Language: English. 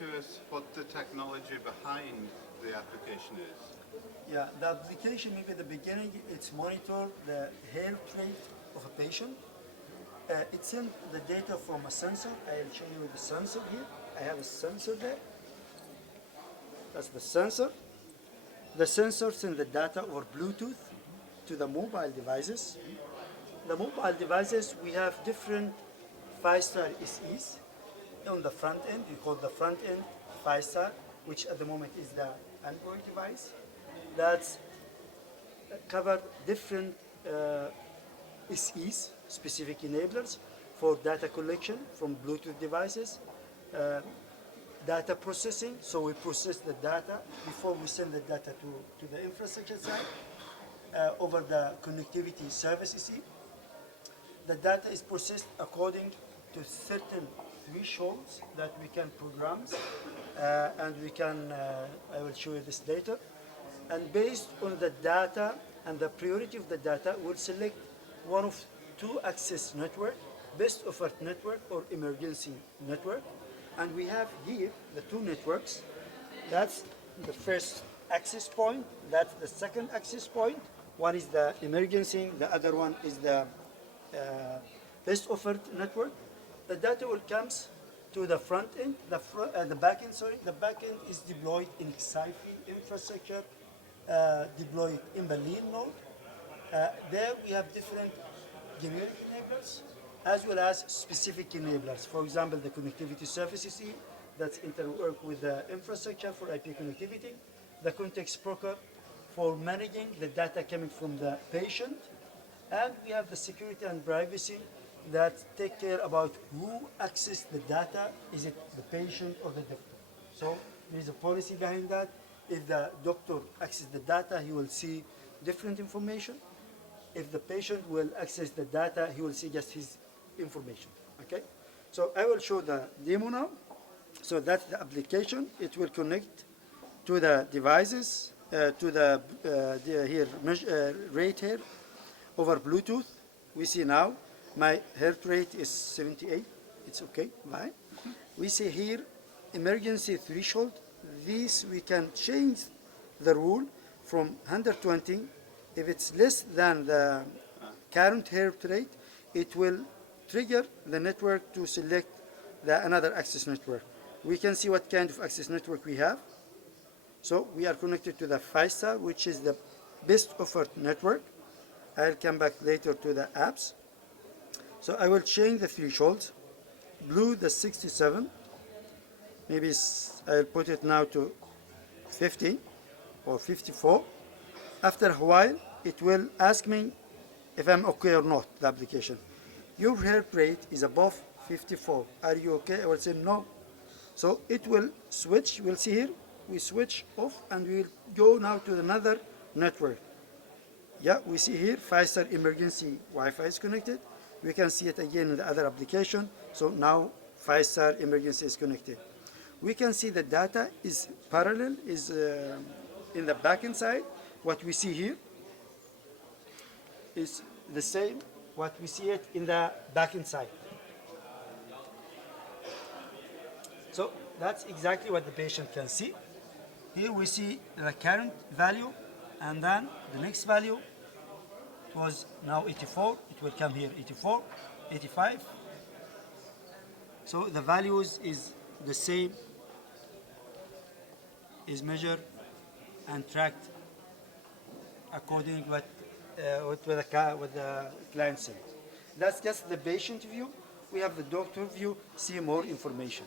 to us what the technology behind the application is? Yeah, the application, maybe at the beginning, it's monitor the heart rate of a patient. It sends the data from a sensor. I'll show you the sensor here. I have a sensor there. That's the sensor. The sensor sends the data over Bluetooth to the mobile devices. The mobile devices, we have different 5-star SEs. On the front end, we call the front end 5-star, which at the moment is the Android device. That's cover different SEs, specific enablers for data collection from Bluetooth devices, data processing, so we process the data before we send the data to the infrastructure side over the connectivity service SE. The data is processed according to certain thresholds that we can program, and we can, I will show you this later. And based on the data and the priority of the data, we'll select one of two access network, best offered network or emergency network. And we have here the two networks. That's the first access point, that's the second access point. One is the emergency, the other one is the best offered network. The data will come to the front end, the back end, sorry. The back end is deployed in Xi-Fi infrastructure, deployed in the lean node. There we have different generic enablers as well as specific enablers. For example, the connectivity services that's interwork with the infrastructure for IP connectivity, the context broker for managing the data coming from the patient, and we have the security and privacy that take care about who access the data. Is it the patient or the doctor? So there is a policy behind that. If the doctor access the data, he will see different information. If the patient will access the data, he will see just his information, okay? So I will show the demo now. So that's the application. It will connect to the devices, to the rate here over Bluetooth. We see now my heart rate is 78. It's okay, fine. We see here emergency threshold. This we can change the rule from 120. If it's less than the current heart rate, it will trigger the network to select another access network. We can see what kind of access network we have. So we are connected to the 5-star, which is the best offered network. I'll come back later to the apps. So I will change the thresholds. Blue, the 67. Maybe I'll put it now to 50 or 54. After a while, it will ask me if I'm okay or not, the application. Your heart rate is above 54. Are you okay? I will say no. So it will switch. We'll see here. We switch off and we'll go now to another network. Yeah, we see here 5-star emergency Wi-Fi is connected. We can see it again in the other application. So now 5-star emergency is connected. We can see the data is parallel, is in the backend side. What we see here is the same, what we see it in the backend side. So that's exactly what the patient can see. Here we see the current value, and then the next value. It was now 84, it will come here 84, 85. So the values is the same, is measured and tracked according to what the client said. That's just the patient view. We have the doctor view, see more information.